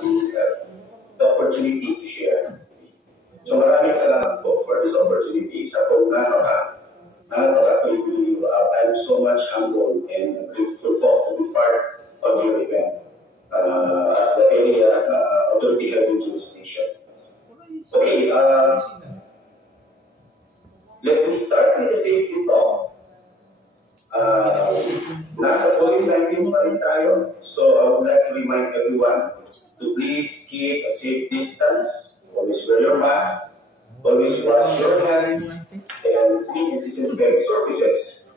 we have the opportunity to share. So maraming salamat po for this opportunity. Isa po nakaka-believe. I'm so much humbled and grateful po to be part of your event as the area authority head in jurisdiction. Okay, let me start with the safety talk. Nasa COVID-19 pa rin tayo, so I would like to remind everyone to please keep a safe distance, always wear your mask, always wash your hands, and clean and disinfect surfaces.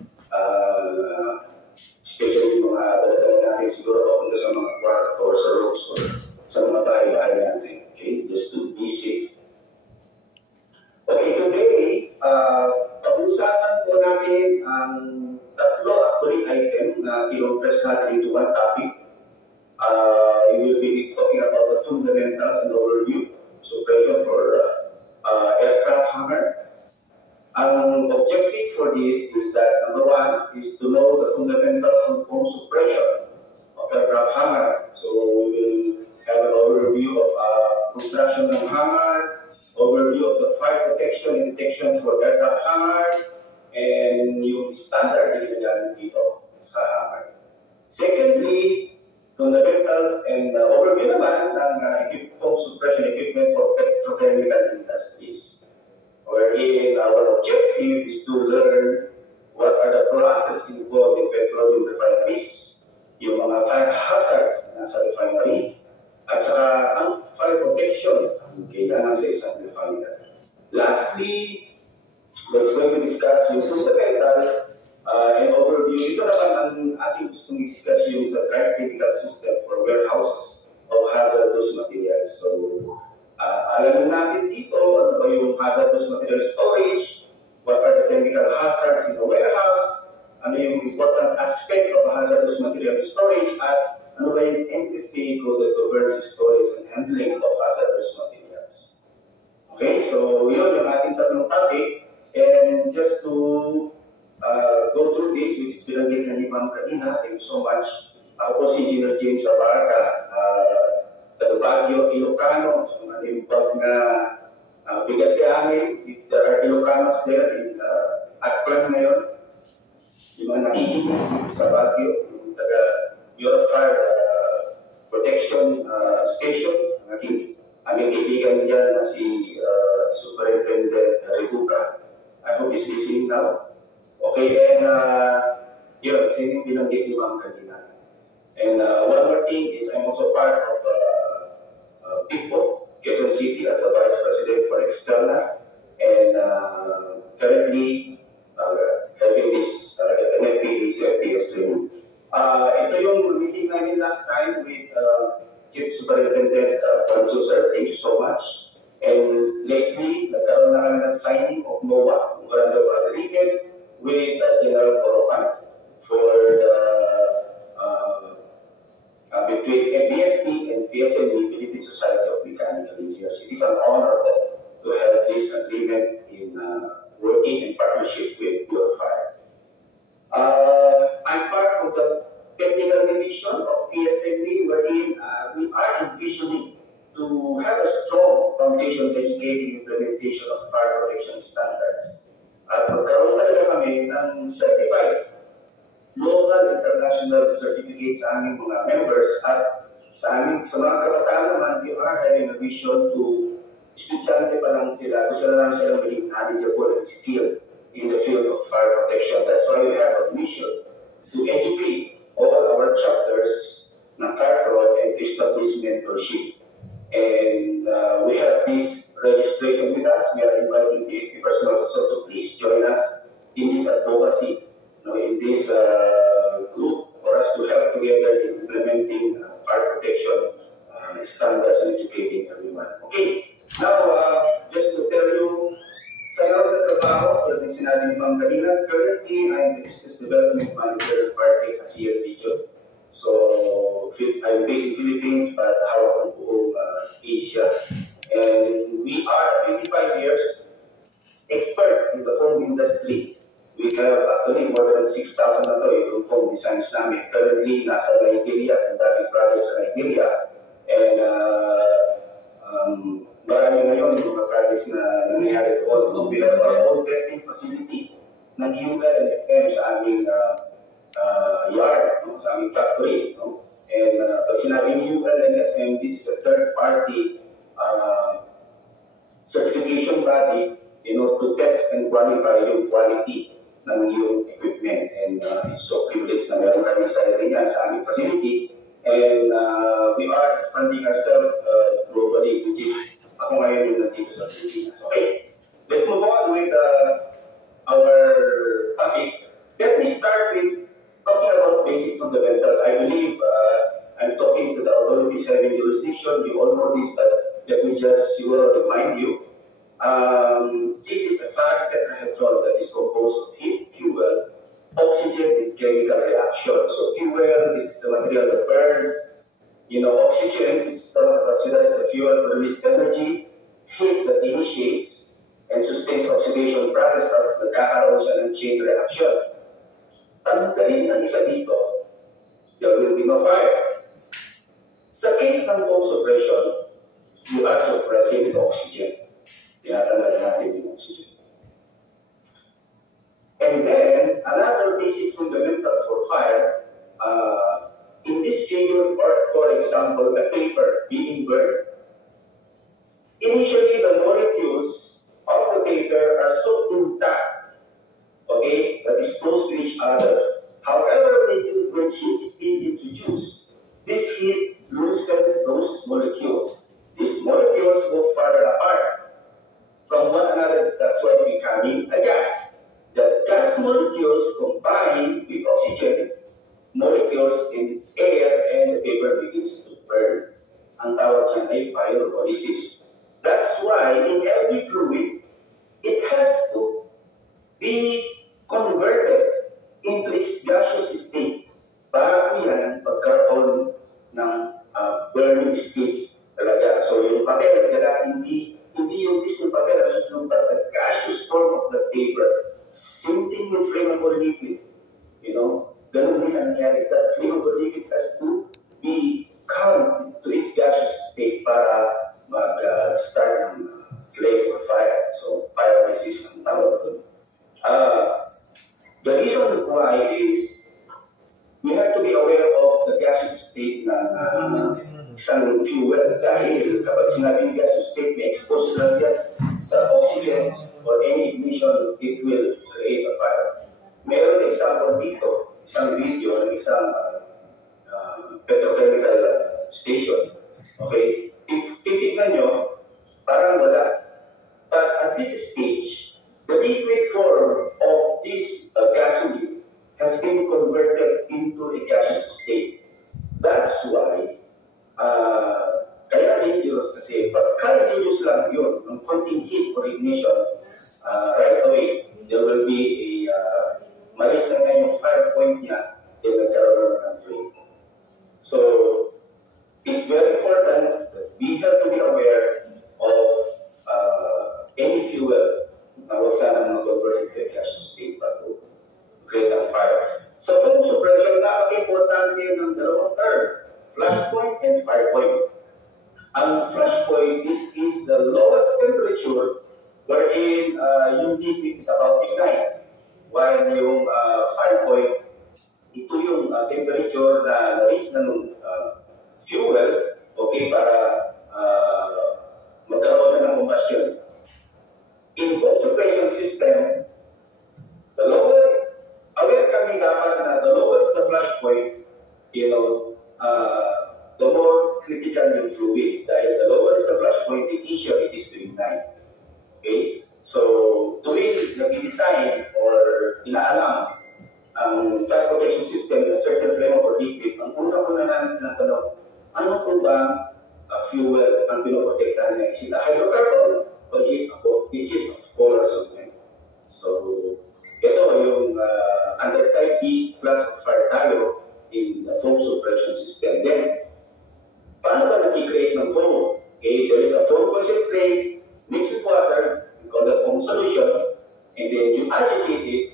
Especially mga dala-dala natin siguro papunta sa mga kwarto or sa rooms or sa mga bahay-bahay natin. Okay, just to be safe. Okay, today, pag-uusapan po natin ang tatlo actually item na kinompress natin into one topic. We will be talking about the fundamentals and overview, suppression for aircraft hangar. Ang objective for this is that number one is to know the fundamentals of foam suppression of aircraft hangar. So we will have an overview of construction ng hangar, overview of the fire protection and detection for aircraft hangar, and yung standard na ginagamit dito sa hangar. Secondly, fundamentals and overview naman ng foam suppression equipment for petrochemical industries, wherein our objective is to learn what are the processes involved in petroleum refineries, yung mga fire hazards na nasa refinery, at saka ang fire protection ang kailangan sa isang refinery. Lastly, let's going to discuss yung fundamental and overview. Ito naman ang ating gustong i-discuss yung sa chemical system for warehouses of hazardous materials. So, alamin natin dito ano ba yung hazardous material storage, what are the chemical hazards in the warehouse, ano yung important aspect of hazardous material storage, at ano ba yung entry fee code that governs the storage and handling of hazardous materials. Okay, so yun yung ating tatlong topic. And just to go through this, which is binanggit na ni Ma'am kanina, thank you so much. Ako po si Engineer James Abarca, taga Baguio, Ilocano. So nalimbag na bigat amin. If there are Ilocanos there in Aklan ngayon, yung mga nakikinig sa Baguio, yung taga RMEE Protection Station, aming kaibigan niya na si Superintendent Reduca. I hope he's listening now. Okay, and yun, binanggit ni Ma'am kanina. And one more thing is I'm also part of PIFO, Quezon City, as a Vice President for External, and currently having this NFP CFPS training. Ito yung meeting namin last time with Chief Superintendent Pancho, sir. Thank you so much. And lately, nagkaroon na kami ng signing of MOA, Memorandum of Agreement, with General Borocan for the between BFP and PSME, Philippine Society of Mechanical Engineers. It is an honor to have this agreement in working in partnership with AllFirE. I'm part of the technical division of PSME, wherein we are envisioning to have a strong foundation educating implementation of fire protection standards. At magkaroon talaga kami ng certified local international certificates sa aming mga members, at sa mga kabataan naman, we are having a vision to estudyante pa lang sila, gusto na lang sila maging knowledgeable and skilled in the field of fire protection. That's why we have a mission to educate all our chapters ng fire pro and to establish mentorship. And we have this registration with us. We are inviting the personnel also to please join us in this advocacy, in this group, for us to help together in implementing fire protection standards and educating everyone. Okay, now just to tell you, sa loob na trabaho, tulad ng sinabi ni Ma'am kanina, currently I'm the Business Development Manager of Fire ASEAN region. So I'm based in Philippines, but hawak ang buong Asia. And we are 25 years expert in the foam industry. We have actually more than 6,000 na ito yung foam designs namin. Currently, nasa Nigeria, ang daming projects sa Nigeria. And marami ngayon yung mga projects na nangyayari. Although we have our own testing facility ng HUGAR and FM sa aming yard, no? Sa aming factory. No? And pag sinabing HUGAR and FM, this is a third-party certification body, to test and qualify yung quality ng iyong equipment. And it's so privileged na meron kami excited yan sa aming facility. And we are expanding ourselves globally, which is ako ngayon yung nandito sa Pilipinas. Okay, let's move on with our topic. Let me start with talking about basic fundamentals. I believe I'm talking to the authorities having jurisdiction. You all know this, but let me just remind you. This is a fact that I have drawn that is composed of heat, fuel, oxygen, and chemical reaction. So fuel, this is the material that burns. Oxygen is considered as the fuel to release energy. Heat that initiates and sustains oxidation process as nagkakaroon siya ng chain reaction. Tanggalin ng isa dito, there will be no fire. Sa case ng foam suppression, you are suppressing the oxygen. Tinatanggal natin yung oxygen. And then, another basic fundamental for fire, in this figure, for example, the paper being burned, initially the molecules of the paper are so intact, okay, that is close to each other. However, when heat is being introduced, this heat loosens those molecules. These molecules go farther apart from one another. That's why becoming a gas. The gas molecules combine with oxygen molecules in air and the paper begins to burn. Ang tawag dyan ay pyrolysis. That's why in every fluid, it has to be converted into its gaseous state bago yan pagkaroon ng burning state talaga. So yung papel, hindi yung mismong papel, yung the gaseous form of the paper. Same thing with flammable liquid. Ganun din ang nangyari. That flammable liquid has to come to its gaseous state para mag-start ng flame or fire. So, pyrolysis ang tawag doon. The reason why is we have to be aware of the gaseous state ng isang fuel dahil kapag sinabing gaseous state, may expose lang yan sa oxygen or any ignition, it will create a fire. Meron example dito, isang video ng isang petrochemical station. Okay? If titignan nyo, parang wala. But at this stage, the liquid form of this gasoline has been converted into a gaseous state. That's why, kaya dangerous kasi pagka-introduce lang yun, ng konting heat or ignition, right away, there will be a ma-reach na nga yung fire point niya, then nagkaroon ng flame. So, it's very important that we have to be aware of any fuel na huwag sana mag-convert into a gaseous state bago create ang fire. Sa foam suppression, napaka-importante ng dalawang term, flash point and fire point. Ang flash point is the lowest temperature wherein yung liquid is about to ignite. While yung fire point, ito yung temperature na na-reach na ng fuel, okay, para magkaroon na ng combustion. In foam suppression system, aware kami dapat na the lower is the flash point, the more critical yung fluid. Dahil the lower is the flash point, the easier it is to ignite. Okay? So, tuwing nag-design or inaalam ang fire protection system na certain flammable liquid, ang una namin tinatanong, ano po ba fuel ang pinoprotektahan niya? Is it a hydrocarbon or is it a polar solvent? So, ito yung under type B plus fire tayo in the foam suppression system. Then, paano ba nag-create ng foam? Okay, there is a foam concentrate mixed with water, we call that foam solution, and then you agitate it,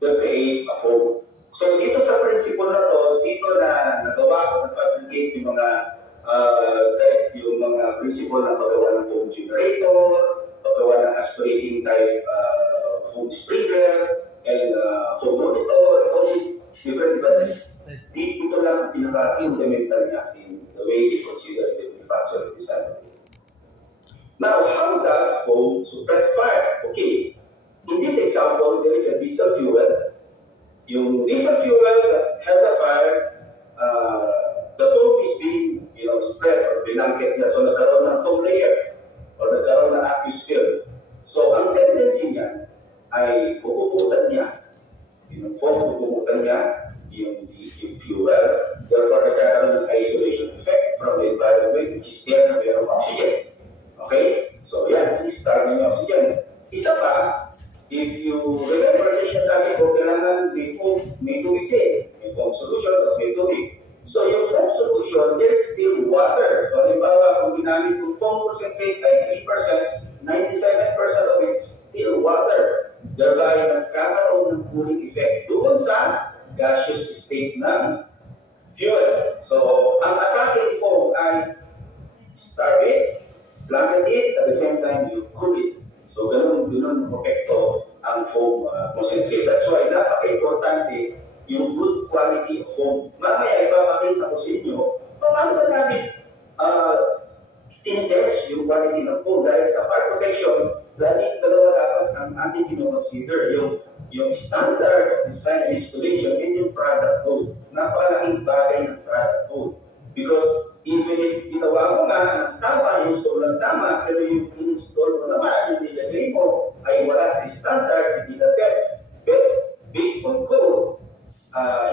that creates a foam. So dito sa principle na to, dito na nagawa ko, nag-fabricate yung mga kahit yung mga principle ng paggawa ng foam generator, paggawa ng aspirating type foam sprinkler, and foam monitor, and all these different devices. Dito lang pinaka-fundamental niya in the way they consider the manufacturing design. Now, how does foam suppress fire? Okay, in this example, there is a diesel fuel. Yung diesel fuel that has a fire, the foam is being spread or blanket niya. So, nagkaroon ng foam layer or nagkaroon ng atmosphere. So, ang tendency niya ay kukumutan niya. Yung foam kukumutan niya yung fuel. Therefore, nagkakaroon ng isolation effect from the environment which is there na mayroong oxygen. Okay? So, yan, i-start niyo yung oxygen. Isa pa, if you remember, kanina sabi ko, kailangan may tubig din. May foam solution, tapos may tubig. So, yung foam solution, there's still water. So, halimbawa, kung ginamit yung foam concentrate ay 3%, 97% of it still water. Thereby, nagkakaroon ng cooling effect doon sa gaseous state ng fuel. So, ang attacking foam ay start it, blanket it, at the same time, you cool it. So, ganun epekto ang foam concentrate. That's why, napaka-importante yung good quality of foam. Mamaya, ipapakita ko sa inyo, paano ba namin tinitest yung quality ng foam? Dahil sa fire protection, lagi dalawa dapat ang ating kinoconsider, yung standard of design and installation and yung product code. Napakalaking bagay ng product code. Because even if ginawa mo nga ng tama, install ng tama, pero yung in-install mo naman, yung nilagay mo, ay wala sa standard, hindi na test based on code,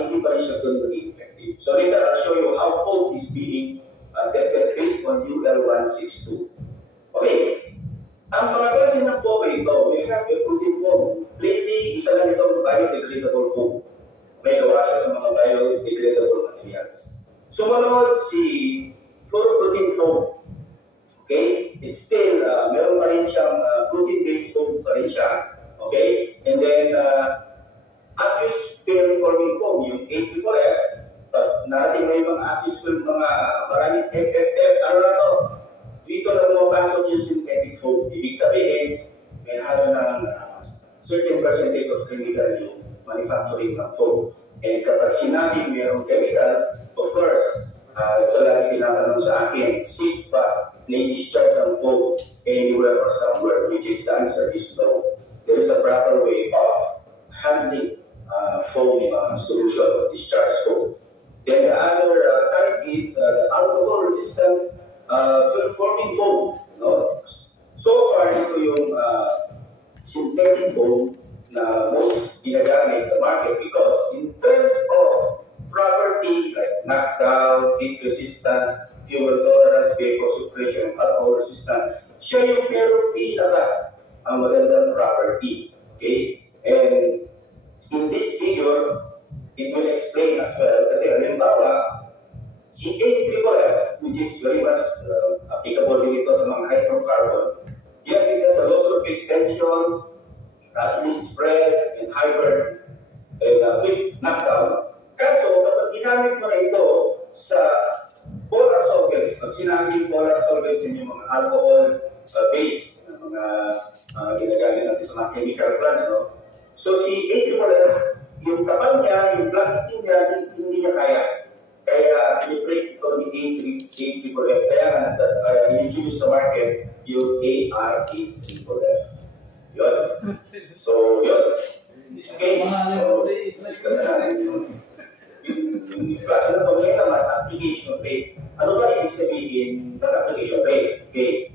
hindi pa rin siya doon maging effective. So later, I'll show you how foam is being tested based on UL162. Okay. Ang mga klase ng foam ay ito. We have a protein foam. Lately, isa lang itong biodegradable foam. May gawa siya sa mga biodegradable materials. Sumunod si protein foam. Okay? It's still, meron pa rin siyang protein-based foam pa rin siya. Okay? And then, aqueous film forming foam, yung AFFF. Narating na yung mga aqueous film, mga maraming FFF. Ano na to? Dito na pumapasok yung synthetic foam. Ibig sabihin, may halo ng certain percentage of chemical yung manufacturing ng foam. And kapag sinabi mayroong chemical, of course, ito lagi tinatanong sa akin, safe ba may discharge ang foam anywhere or somewhere? Which is the answer is no. There is a proper way of handling foam solution of discharge foam. Then the other type is alcohol-resistant forming foam. No? So far, ito yung synthetic foam na most ginagamit sa market because in terms of property like knockdown, heat resistance, fuel tolerance, vapor suppression, alcohol resistance, siya yung pero pinaka ang magandang property. Okay? And in this figure, it will explain as well. Kasi halimbawa, si AFFF, which is very much applicable din ito sa mga hydrocarbon, yes, it has a low surface tension, least spreads, and high burn, and quick knockdown. Kaso, kapag ginamit mo na ito sa polar solvents, pag sinabing polar solvents yung mga alcohol-based, mga ginagamit natin sa mga chemical plants, no? So, si AFFF, yung kapal niya, yung blanketing niya, hindi niya kaya. Kaya, i-break ito ni AFFF. Kaya nga, i-introduce sa market yung AR-AFFF. Yun. So, yun. Okay. So, discuss natin yung klase ng pag-rate naman, application rate. Ano ba ibig sabihin ng application rate? Okay.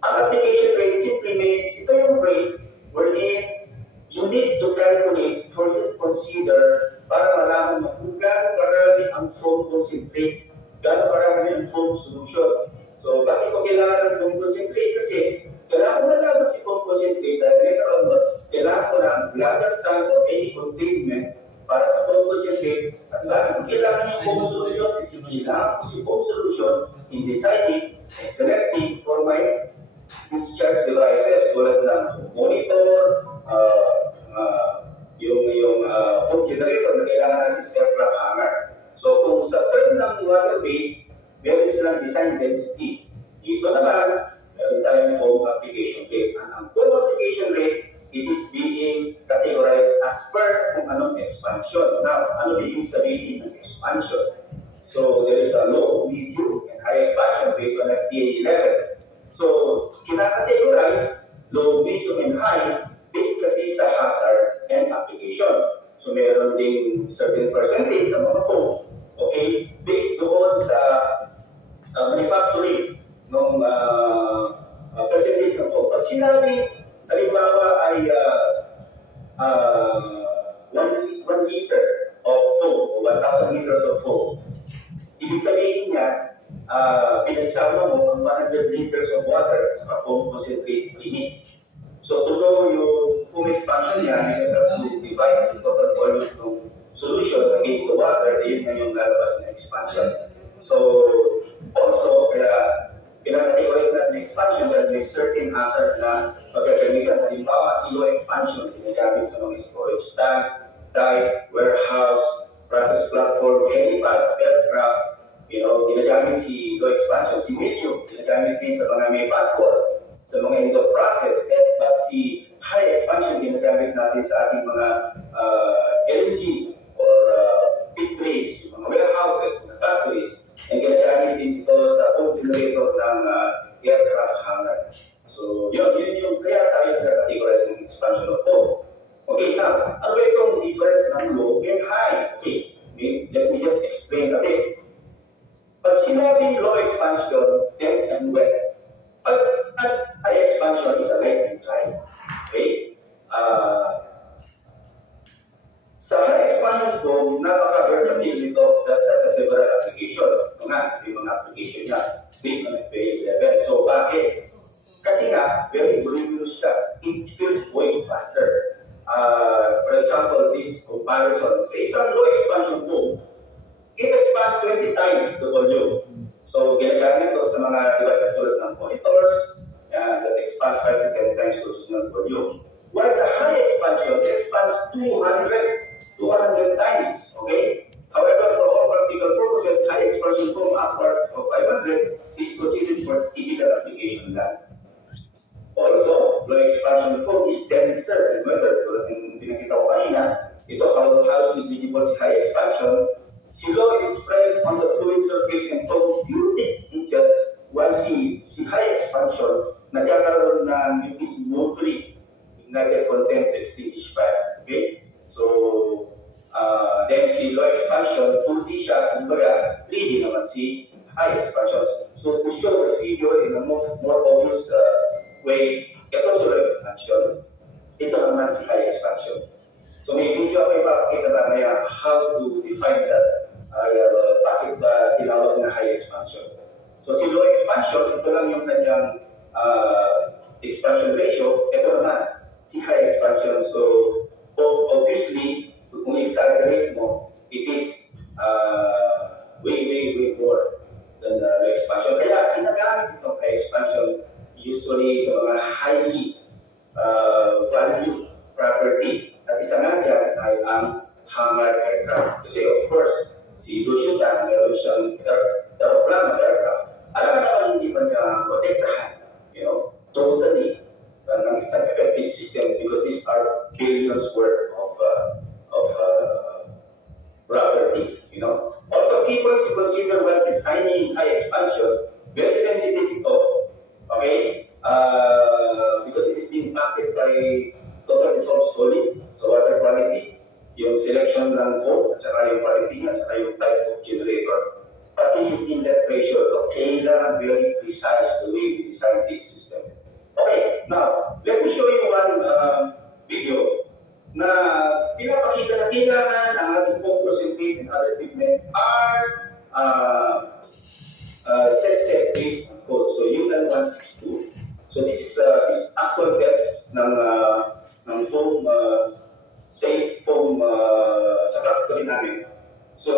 Ang application rate simply means ito yung rate wherein you need to calculate for you to consider para malaman mo kung gaano karami ang foam concentrate, gaano karami ang foam solution. So, bakit ko kailangan ng foam concentrate? Kasi kailangan ko malaman si foam concentrate dahil later on, kailangan ko ng bladder tank or any containment para sa foam concentrate. At bakit ko kailangan yung foam solution? Kasi kailangan ko si foam solution in deciding and selecting for my discharge devices tulad ng monitor, yung foam generator na kailangan natin sa aircraft hangar. So kung sa term ng water base, meron silang design density. Dito naman, meron tayong foam application rate. Ang foam application rate, it is being categorized as per kung anong expansion. Now, ano yung sabihin ng expansion? So, there is a low, medium, and high expansion based on FDA level. So, kinakategorize low, medium, and high based kasi sa hazards and application. So, meron ding certain percentage ng mga foam, okay, based doon sa manufacturing ng percentage ng foam. Pag sinabi, halimbawa ay 1 liter of foam o 1,000 liters of foam, ibig sabihin niya, pinagsama mo ang 100 liters of water sa foam concentrate premix. So, to know yung foam expansion niya, you just have to divide the total volume ng solution against the water, yun na yung lalabas na expansion. So, also, kaya pinaka-categorize natin ng expansion dahil may certain hazard na pagkakamigan. Halimbawa, zero expansion, ginagamit sa mga storage tank, dive, warehouse, process platform, helipad, aircraft, ginagamit si low expansion. Si medium, ginagamit din sa mga may backwall, sa mga indoor process, but si high expansion, ginagamit natin sa ating mga LNG or pit trays, mga warehouses, mga factories, and ginagamit din ito sa foam generator ng aircraft hangar. So, yun yung kaya tayo nagka-categorize ng expansion of foam. Okay, now, ano ba itong difference ng low and high? Okay, let me just explain a bit. Pag sinabi low expansion, dense and wet. Pag high expansion is a light and dry. Okay? Sa high expansion foam, napaka-versatile nito that has a several application. Ito nga, yung mga application niya based on FAA level. So, bakit? Kasi nga, very voluminous siya. It feels way faster. For example, this comparison, sa isang low expansion foam, it expands 20 times the volume. So, ginagamit ito sa mga devices tulad ng monitors, that expands 5 to 10 times the volume. While sa high expansion, it expands 200 times. Okay? However, for all practical purposes, high expansion foam upward of 500 is considered for typical application lang. Also, low expansion foam is denser and wetter. Tulad ng pinakita ko kanina, ito halos negligible sa high expansion. Si low is spreads on the fluid surface and foam purity in just while si high expansion nagkakaroon ng UV mercury ignited content to extinguish fire. Okay? So, then si low expansion, 2D siya, kumbaga 3D naman si high expansion. So, to show the figure in a more obvious way, ito si low expansion, ito naman si high expansion. So, may video ako ipapakita mamaya how to define that. Bakit ba tinawag na high expansion? So, si low expansion, ito lang yung kanyang expansion ratio. Ito naman, si high expansion. So, obviously, kung exaggerate mo, it is way more than the low expansion. Kaya, ginagamit itong high expansion usually sa mga highly value property. At isa nga dyan ay ang hangar aircraft. Kasi of course, si Luciutan, meron siyang aeroplano aircraft. Alam ka naman hindi pa niya protektahan, totally ng isang effective system because these are billions worth of property, Also, key points to consider when designing high expansion, very sensitive ito, okay? Because it is being impacted by total dissolved solid, so water quality, yung selection ng foam, at saka yung quality niya, at saka yung type of generator. Pati yung inlet pressure, kailangan very precise the way we design this system. Okay, now, let me show you one video na pinapakita na kailangan ang ating foam concentrate and other equipment are tested based on code. So, UL162. So, this is actual test ng foam, safe foam sa factory namin. So,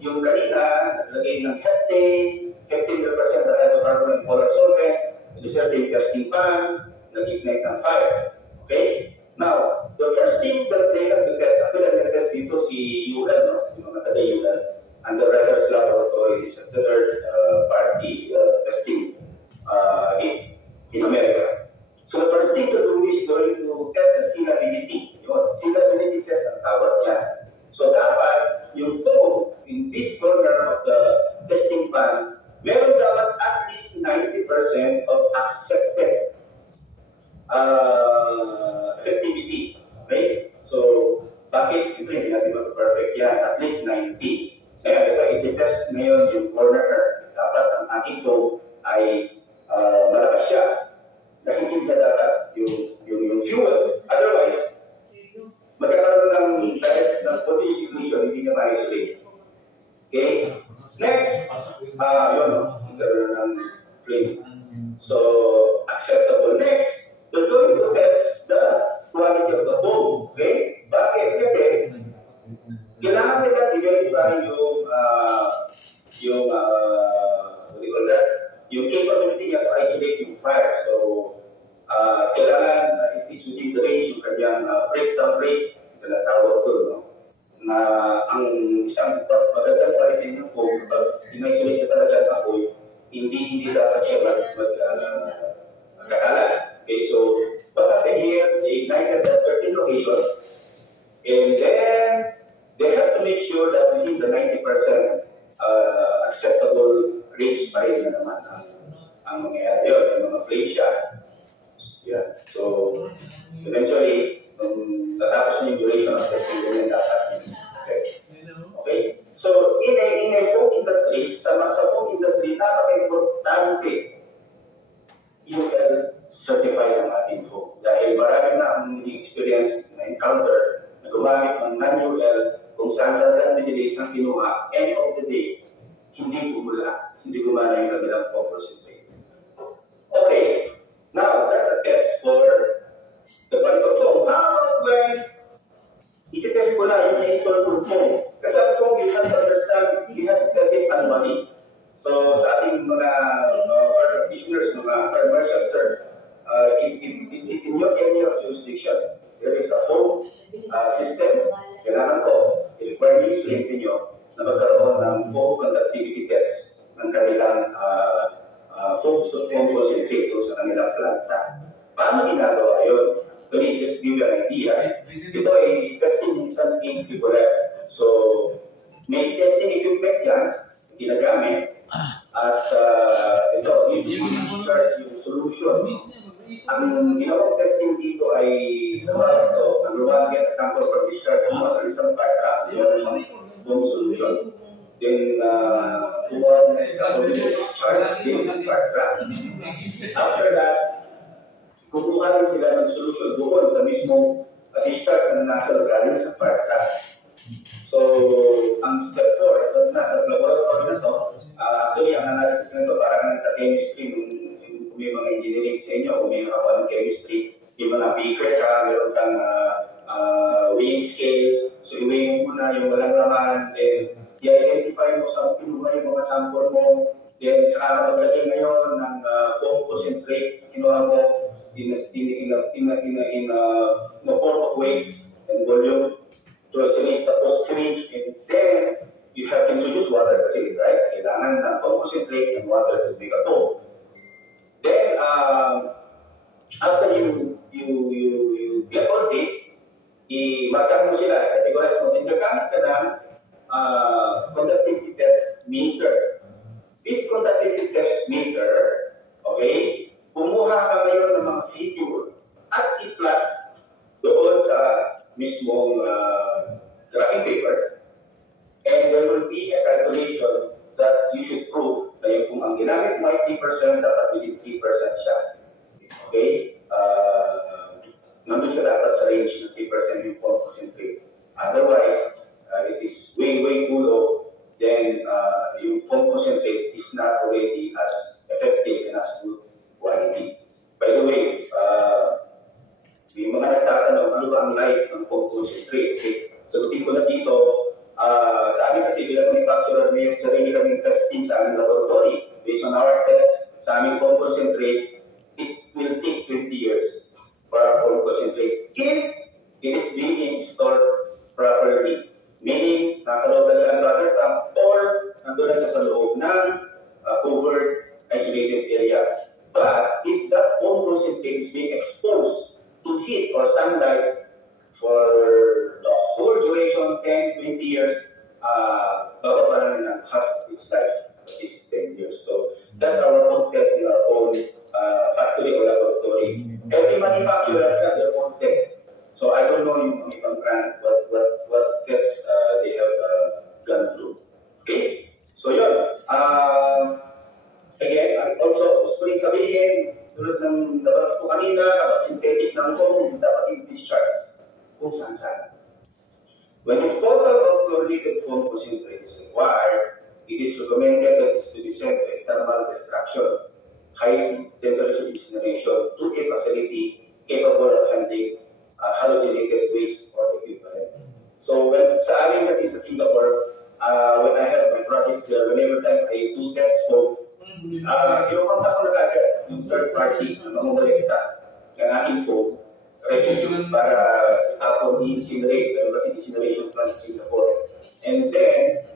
yung kanina, naglagay ng heptane represent the hydrocarbon and polar solvent, resulted in casting pan, nag-ignite ng fire. Okay? Now, the first thing that they have to test, actually, nag-test dito si UL, yung mga taga-UL, and the Brothers Laboratory is at the third pan, meron dapat at least 90% of accepted effectivity. Okay? So, bakit? Siyempre, hindi natin perfect yan. At least 90. Ngayon, ito, iti-test ngayon yung corner. Dapat ang ating foam ay malakas siya. Nasisigla dapat yung fuel. Otherwise, magkakaroon ng direct ng continuous ignition, hindi niya ma-isolate. Okay? Next, yun, magkaroon ng flame. So, acceptable. Next, we're going to test the quality of the foam. Okay? Bakit? Kasi, kailangan nila i-verify what do you call that? Yung capability niya to isolate yung fire. So, kailangan it is within the range yung kanyang breakdown rate, ito na tawag ko, no? Na ang isang magandang quality ng foam, kapag in-isolate niya talaga ang apoy, hindi dapat siya magkakalat. Okay, so what happened here, they ignited at a certain location, and then they have to make sure that within the 90% acceptable range pa rin na naman ang mangyayari yun, yung mga flame siya. Yeah. So, eventually, natapos na yung duration of testing, ganyan dapat. Okay? So, in a foam industry, sa foam industry, napaka-importante UL certified ang ating foam. Dahil marami na ang experience na encounter na gumamit ng non-UL kung saan-saan lang delays ang kinuha, end of the day, hindi gumana yung kabilang foam concentrate. Okay. Now, that's a test for the quality of foam. How about when i-test ko na yung na-install kong foam? Kasi ang foam, you have to understand, you have to test it manually. So, sa ating mga practitioners, mga commercials, sir, in your area of jurisdiction, there is a foam system. Kailangan ko, i-require nyo, explain nyo na magkaroon ng foam conductivity test ng kanilang foam concentrate sa kanilang planta. Paano ginagawa yun? To just give you an idea, ito ay testing something equivalent. So, may testing equipment dyan, ginagamit, at ito, yung discharge yung solution. Ang ginawang testing dito ay number one, get a sample from discharge mo sa isang fire trap, yung foam solution. Then, kuha na isang discharge din yung fire trap. After that, kukuha rin sila ng solution doon sa mismong discharge na nasa galing sa fire trap. So, ang step 4, ito nasa laboratory na ito, actually, ang analysis na ito parang sa chemistry, kung may mga engineering sa inyo, kung may kapal ng chemistry, may mga beaker ka, meron kang weighing scale, so i-weigh mo muna yung walang laman, then i-identify mo sa pinuha yung mga sample mo, then saka maglagay ngayon ng foam concentrate, kinuha mo in a form of weight and volume to a syringe, tapos syringe, and then you have to introduce water kasi, right? Kailangan ng foam concentrate and water to make a foam. Then, after you get all this, i-mark mo sila, categorize mo, then gagamit ka ng conductivity test meter. This conductivity test meter, okay, kumuha ka ngayon ng mga figure at i-plot doon sa mismong graphing paper, and there will be a calculation that you should prove na yung kung ang ginamit mo ay 3%, dapat within 3% siya. Okay? Nandun siya dapat sa range ng 3% yung foam concentrate. Otherwise, it is way too low, then yung foam concentrate is not already as effective and as good quality. By the way, may mga nagtatanong, ano ba ang life ng foam concentrate? Okay? Sagutin ko na dito, sa amin kasi bilang manufacturer, may sarili kaming testing sa aming laboratory. Based on our test, sa aming foam concentrate, it will take 20 years for our foam concentrate if it is being installed properly. Meaning, nasa loob na siya ng water tank or nandun na siya sa loob ng covered, isolated area. But if that foam concentrate is being exposed to heat or sunlight for the whole duration, 10, 20 years, bababa na ng half its life. at least 10 years. So that's our own test in our own factory or laboratory. Every manufacturer has their own test. So I don't know yung ibang brand what tests they have gone through. Okay? So yun. Again, also gusto rin sabihin, tulad ng nabanggit ko kanina, kapag synthetic ng foam, dapat i-discharge kung saan-saan. When disposal of fluorinated foam concentrate is required, it is recommended that it is to be sent to thermal destruction, high temperature incineration to a facility capable of handling halogenated waste or equivalent. So when sa amin kasi sa Singapore, when I have my projects there, whenever time I do test foam, kinukontak ko na kagad yung third party na mamumulekta ng aking foam residue para itapon i-incinerate. Meron kasi incineration plant sa Singapore. And then,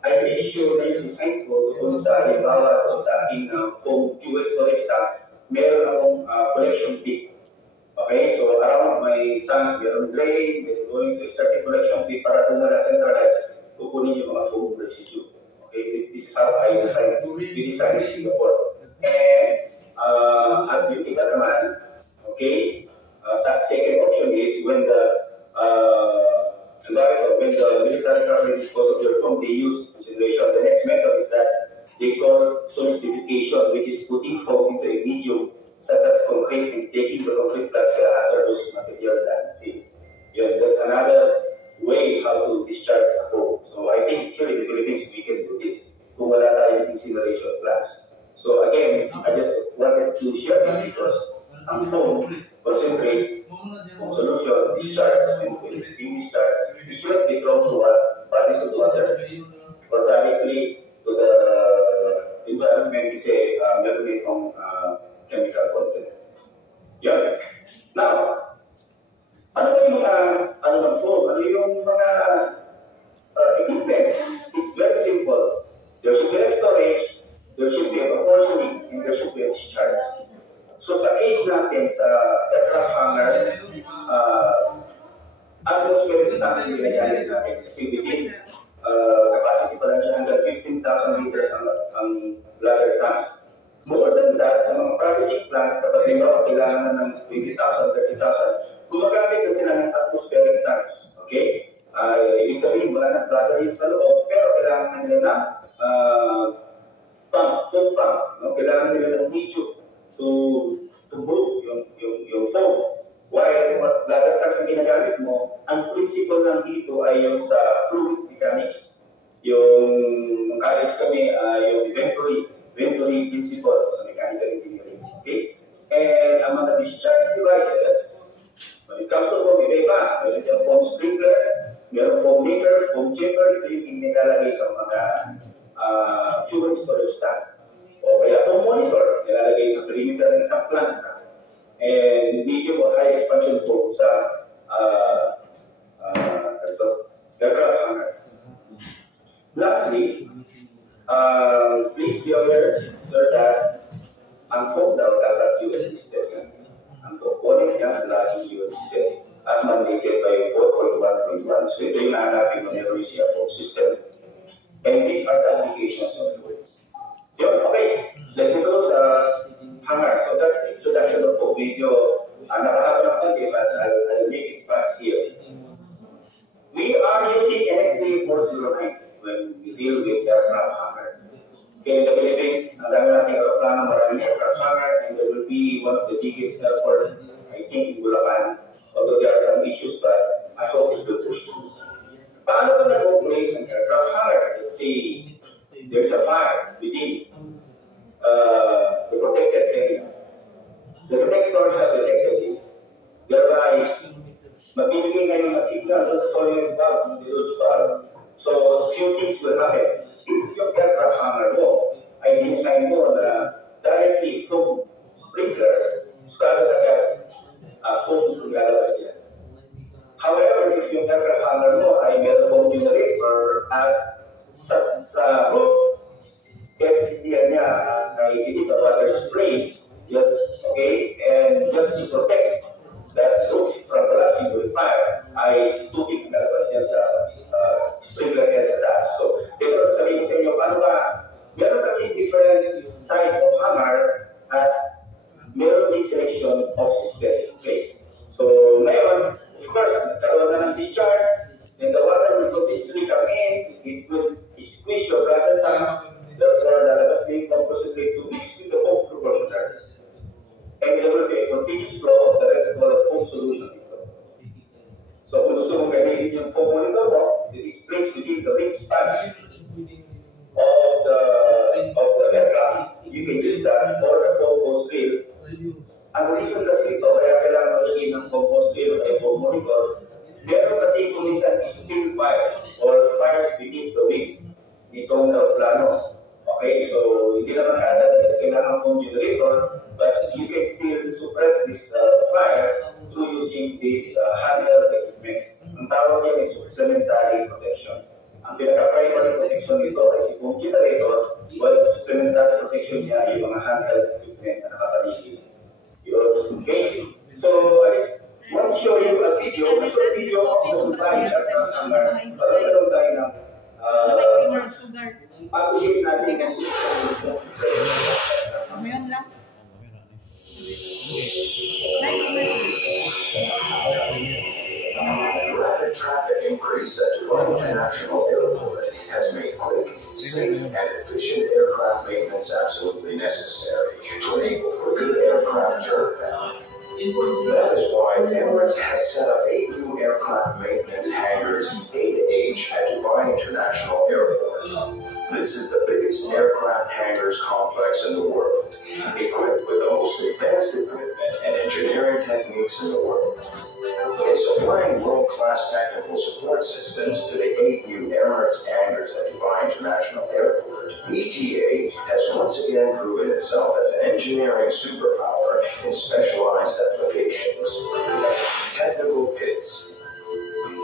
I make sure na yung design ko kung sa halimbawa kung sa aking foam fuel storage tank, meron akong collection pit. Okay, so around my tank, meron drain, meron going to start a collection pit para kung wala centralized, kukunin yung mga foam residue. Okay, this is how I design in Singapore. And at yung ika naman, okay, second option is when the military government dispose of their foam, they use incineration. The next method is that they call solidification, which is putting foam into a medium such as concrete and taking the concrete plus the hazardous material landfill. Yeah, that's another way how to discharge the foam. So I think here in the Philippines we can do this kung wala tayong incineration plants. So again, I just wanted to share this because ang foam concentrate foam solution discharge and when it's being discharged, it should be thrown to bodies of water or directly to the environment kasi meron itong chemical content. Yan. Now, ano ba yung mga foam? Ano yung mga equipment? It's very simple. There should be a storage, there should be a proportioning, and there should be a discharge. So sa case natin sa aircraft hangar, atmospheric tank yung ginagamit natin. Kasi within capacity pa lang siya hanggang 15,000 liters ang bladder tanks. More than that, sa mga processing plants, kapag kailangan ng 20,000, 30,000, gumagamit na sila ng atmospheric tanks. Okay? Ibig sabihin, wala ng bladder yun sa loob, pero kailangan nila ng foam pump. No? Kailangan nila ng medium to brew yung foam. While yung bladder tanks na ginagamit mo, ang principle lang dito ay yung sa fluid mechanics. Yung college kami, yung Venturi principle sa mechanical engineering. Okay? And ang mga discharge devices, when it comes to foam, iba-iba. Meron yung foam sprinkler, meron foam maker, foam chamber, ito yung nilalagay sa mga fuel storage tank. O kaya foam monitor, nilalagay sa perimeter ng isang plant. And medium or high expansion foam sa aircraft hangar. Lastly, please be aware, sir, that ang foam daw dapat fuel listed. Ang component niya ang laging fuel listed as mandated by 4.1.1. So ito yung nahanapin mo ng Eurasia foam system. And these are the applications of foam. Yun, okay. Let me go sa hangar. So that's the introduction of foam. Medyo nakahaba ng konti, but I'll make it fast here. We are using NFA 409 when we deal with aircraft hangar. Okay, in the Philippines, ang dami nating aeroplano, maraming aircraft hangar, and there will be one of the biggest airport, I think, in Bulacan. Although there are some issues, but I hope it will push through. Paano ba nag-operate ang aircraft hangar? Let's say there's a fire within the protected area. The detector has detected it, whereby magbibigay ngayon ng signal sa solenoid valve, ng deluge valve. So, few things will happen. If yung aircraft hangar mo ay design mo na directly foam sprinkler, so agad-agad foam yung lalabas niya. However, if yung aircraft hangar mo ay may foam generator at sa roof, hindi niya ay a water spray, just, okay, and just to protect that roof from collapsing with fire, ay tubig na labas niya sa sprinkler head sa taas. So, ano ba, meron kasi different type of hangar at meron din selection of system. Okay? So, ngayon, of course, nagkaroon na ng discharge, then the water will continuously come in, it will squeeze your bladder tank, therefore lalabas din ng concentrate to mix with the foam proportional. And there will be a continuous flow of the regular foam solution. So, kung gusto mong gamitin yung foam monitor mo, it is placed within the wingspan of the aircraft. You can use that or the foam hose reel. Ang reason kasi ito, kaya kailangan magiging ng foam hose reel o foam monitor, meron kasi kung minsan still fires or fires beneath the wing nitong plano. Okay, so hindi naman kada kailangan foam generator, but you can still suppress this fire through using this HANGAR equipment. Ang tawag niya is supplementary protection. Ang pinaka-primary protection nito ay si foam generator, while supplementary protection niya ay yung mga HANGAR equipment na nakapaligid. Okay, so I just want to show you a video. Ito a video of the Dubai at HANGAR. Pagkakaroon tayo ng appreciate natin yung system. Ayan lang. Rapid traffic increase at Dubai International Airport has made quick, safe, and efficient aircraft maintenance absolutely necessary to enable quicker aircraft turnaround. That is why Emirates has set up 8 new aircraft maintenance hangars, 8H, at Dubai International Airport. This is the biggest aircraft hangars complex in the world, equipped with the most advanced equipment and engineering techniques in the world. In supplying world-class technical support systems to the 8 new Emirates hangars at Dubai International Airport, ETA has once again proven itself as an engineering superpower in specialized applications. Technical pits.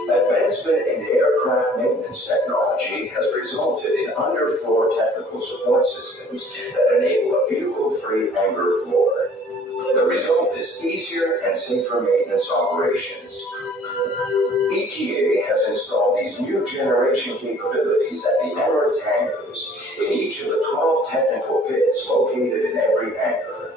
Advancement in aircraft maintenance technology has resulted in underfloor technical support systems that enable a vehicle-free hangar floor. The result is easier and safer maintenance operations. ETA has installed these new generation capabilities at the Emirates hangars in each of the 12 technical pits located in every hangar.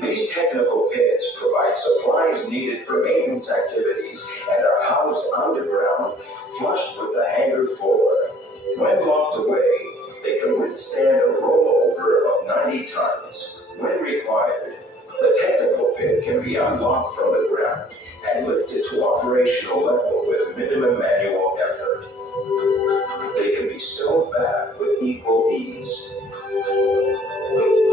These technical pits provide supplies needed for maintenance activities and are housed underground, flushed with the hangar floor. When locked away, they can withstand a rollover of 90 tons. When required, the technical pit can be unlocked from the ground and lifted to operational level with minimum manual effort. They can be stowed back with equal ease.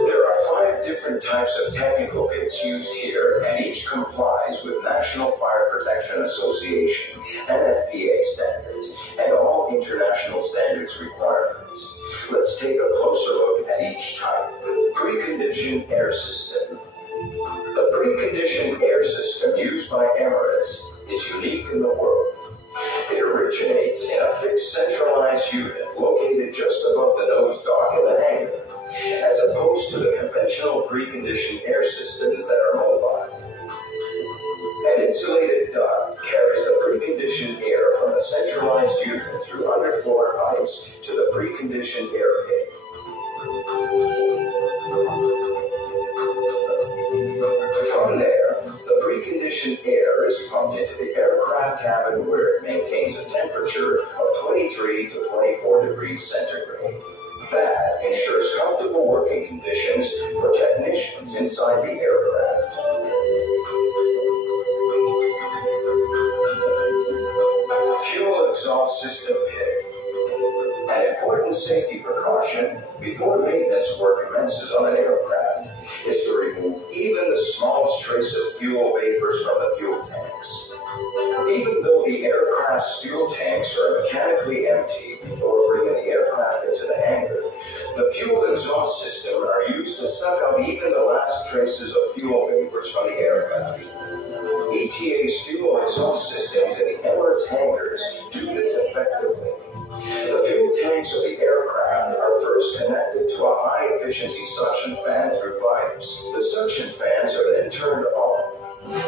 There are 5 different types of technical pits used here, and each complies with National Fire Protection Association, NFPA standards, and all international standards requirements. Let's take a closer look at each type. Preconditioned air system. The preconditioned air system used by Emirates is unique in the world. It originates in a fixed centralized unit located just above the nose dock in the hangar, as opposed to the conventional preconditioned air systems that are mobile. An insulated duct carries the preconditioned air from the centralized unit through underfloor pipes to the preconditioned air pit. From there, the preconditioned air is pumped into the aircraft cabin where it maintains a temperature of 23 to 24 degrees centigrade. That ensures comfortable working conditions for technicians inside the aircraft. Fuel exhaust system pit. An important safety precaution before maintenance work commences on an aircraft is to remove even the smallest trace of fuel vapors from the fuel tanks. Even though the aircraft's fuel tanks are mechanically empty before bringing the aircraft into the hangar, the fuel exhaust system are used to suck out even the last traces of fuel vapors from the aircraft. ETA's fuel exhaust systems in the Emirates hangars do this effectively. The fuel tanks of the aircraft are first connected to a high-efficiency suction fan through pipes. The suction fans are then turned on.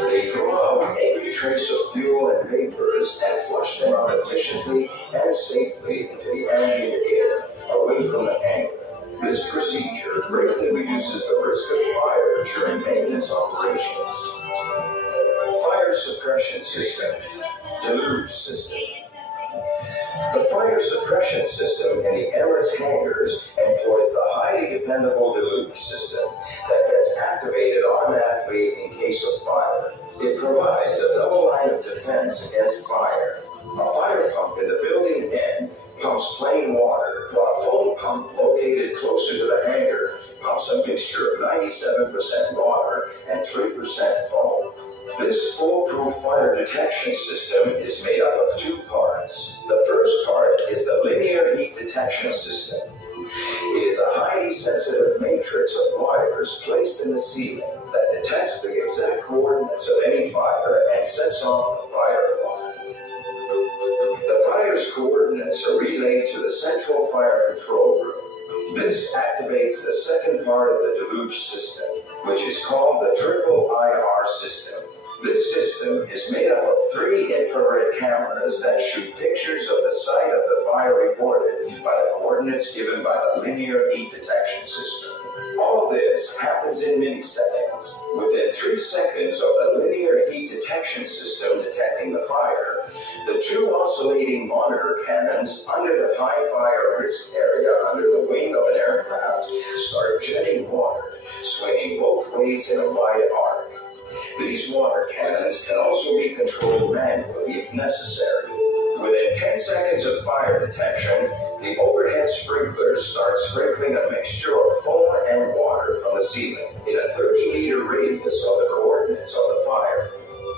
They draw out every trace of fuel and vapors and flush them out efficiently and safely into the ambient air, away from reduces the risk of fire during maintenance operations. Fire suppression system, deluge system. The fire suppression system in the Emirates hangars employs the highly dependable deluge system that gets activated automatically in case of fire. It provides a double line of defense against fire. A fire pump in the building end pumps plain water, while a foam pump located closer to the hangar pumps a mixture of 97% water and 3% foam. This foolproof fire detection system is made up of two parts. The first part is the linear heat detection system. It is a highly sensitive matrix of wires placed in the ceiling that detects the exact coordinates of any fire and sets off the fire alarm. The fire's coordinates are relayed to the central fire control room. This activates the second part of the deluge system, which is called the triple IR system. This system is made up of 3 infrared cameras that shoot pictures of the site of the fire reported by the coordinates given by the linear heat detection system. All of this happens in milliseconds. Within 3 seconds of the linear heat detection system detecting the fire, the 2 oscillating monitor cannons under the high fire risk area under the wing of an aircraft start jetting water, swinging both ways in a wide arc. These water cannons can also be controlled manually if necessary. Within 10 seconds of fire detection, the overhead sprinklers start sprinkling a mixture of foam and water from the ceiling in a 30-meter radius of the coordinates of the fire.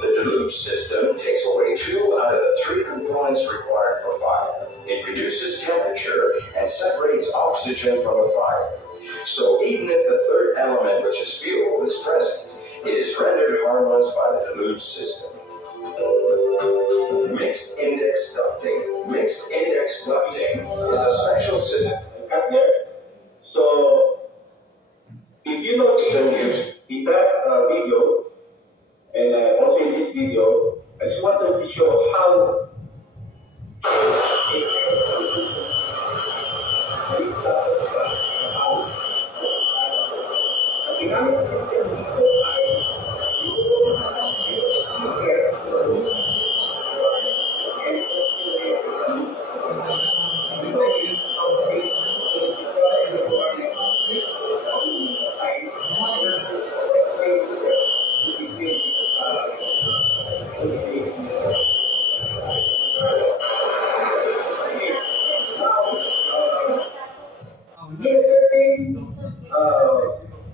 The deluge system takes away 2 out of the 3 components required for fire. It reduces temperature and separates oxygen from the fire. So even if the third element, which is fuel, is present, it is rendered harmless by the deluge system. Mixed index ducting. Mixed index ducting is a special system. Cut there. So, if you notice in that video, and also in this video, I just wanted to show how the system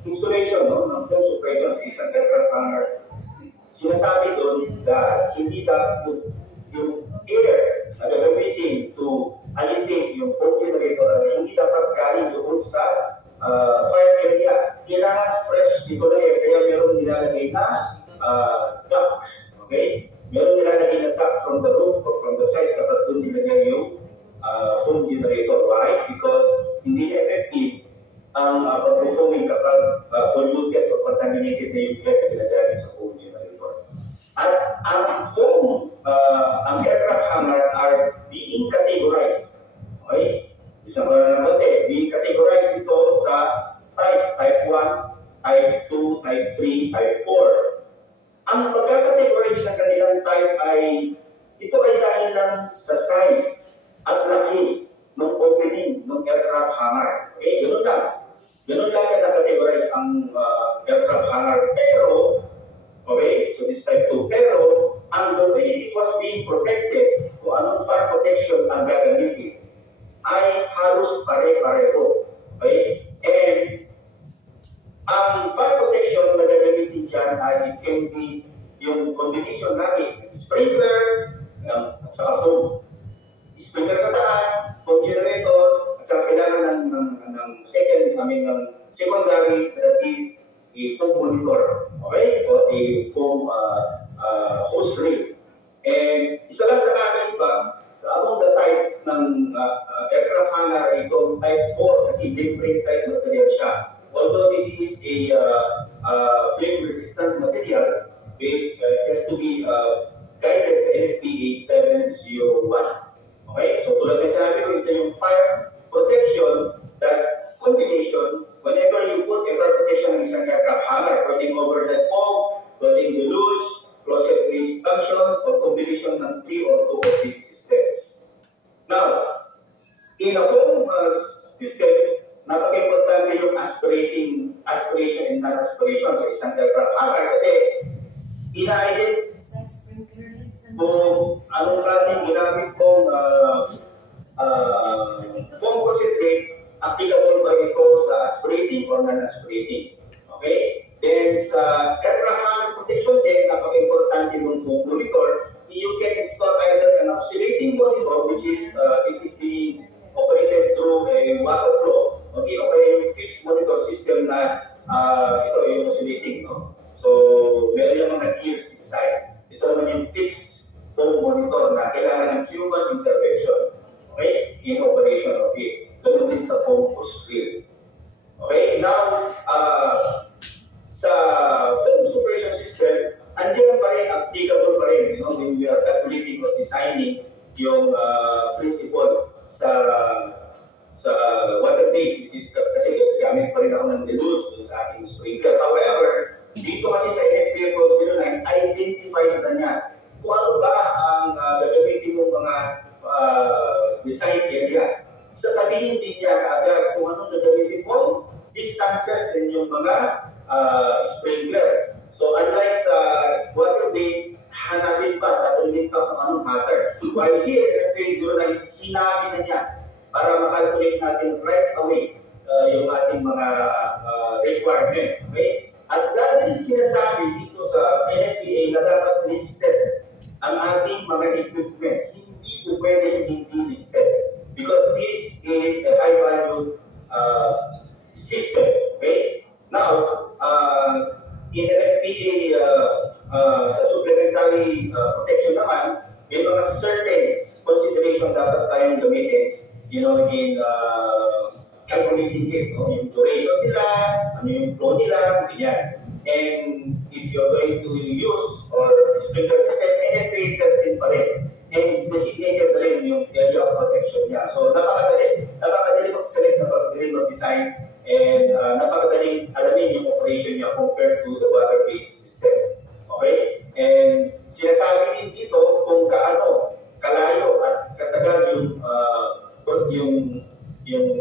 installation ng flow suppression sa isang aircraft hangar, sinasabi doon na hindi dapat yung air na gagamitin to agitate yung foam generator hindi dapat galing doon sa fire area. Kailangan fresh dito na air, kaya meron nilalagay na duct. Okay? Meron nilalagay na duct from the roof or from the side kapag doon nilagay yung foam generator. Why? Because hindi effective ang pag-foaming kapag polluted or contaminated na yung air na ginagaling sa foam generator. At ang foam, ang aircraft hangar are being categorized. Okay? Isang natin, being categorized ito sa type 1, type 2, type 3, type 4. Ang pagkakategorize ng kanilang type ay, ito ay dahil lang sa size at laki ng opening ng aircraft hangar. Okay? Ganun lang. Ganun lang ka na-categorize ang aircraft hangar. Pero, okay, so this type 2. Pero, ang the way it was being protected, kung anong fire protection ang gagamitin, ay halos pare-pareho. Okay? And, ang fire protection na gagamitin dyan ay it can be yung combination natin, sprinkler, at saka foam. Sprinkler sa taas, foam generator, at saka kailangan ng secondary, that is a foam monitor, okay? O a foam hose reel. And isa lang sa kakaiba, sa among the type ng aircraft hangar ay itong type 4 kasi membrane type material siya. Although this is a flame resistance material, it has to be guided sa NFPA 701. Okay, so tulad na sabi ko, ito yung fire protection, that combination, whenever you put a fire protection ng isang aircraft hangar. Pwedeng overhead foam, pwedeng deluge, closet-based function, or combination ng 3 or 2 of these systems. Now, in a foam system, napaka-importante yung aspiration and non-aspiration sa isang aircraft hangar kasi ina-identify kung anong klaseng ginamit kong foam concentrate, applicable ba ito sa aspirating or non-aspirating. Okay? Then sa aircraft hangar protection din, napaka-importante yung foam monitor. You can install either an oscillating monitor, which is it is being operated through a water flow. Okay, okay, yung fixed monitor system na ito yung oscillating, no? So, meron yung mga gears inside. Ito naman yung fixed foam monitor na kailangan ng human intervention, okay, in operation of it. Ganun din sa foam hose reel. Okay, now, sa foam suppression system, andiyan pa rin, applicable pa rin, you know, when we are calculating or designing yung principle sa water base, which is kasi gamit pa rin ako ng deluge dun sa aking sprinkler. However, dito kasi sa NFPA 409, identify na niya kung ano ba ang gagamitin mong mga design area. Sasabihin din niya agad kung anong gagamitin mo, distances din yung mga sprinkler. So unlike sa water base, hanapin pa, tatanungin pa kung anong hazard. While here, NFPA 09, sinabi na niya para makalculate natin right away yung ating mga requirement. Okay? At lagi rin sinasabi dito sa NFPA na dapat listed ang ating mga equipment. Hindi po pwede hindi listed because this is a high-value system. Okay? Now, in NFPA sa supplementary protection naman, may mga certain consideration dapat tayong gamitin, you know, in calculating it, no? Yung duration nila, ano yung flow nila, ganyan. And if you're going to use or sprinkler system, NFPA 13 pa rin. And designated na rin yung area of protection niya. So, napakadali mag-select, napakadali mag-design, and napakadaling alamin yung operation niya compared to the water-based system. Okay? And sinasabi din dito kung kaano kalayo at katagal yung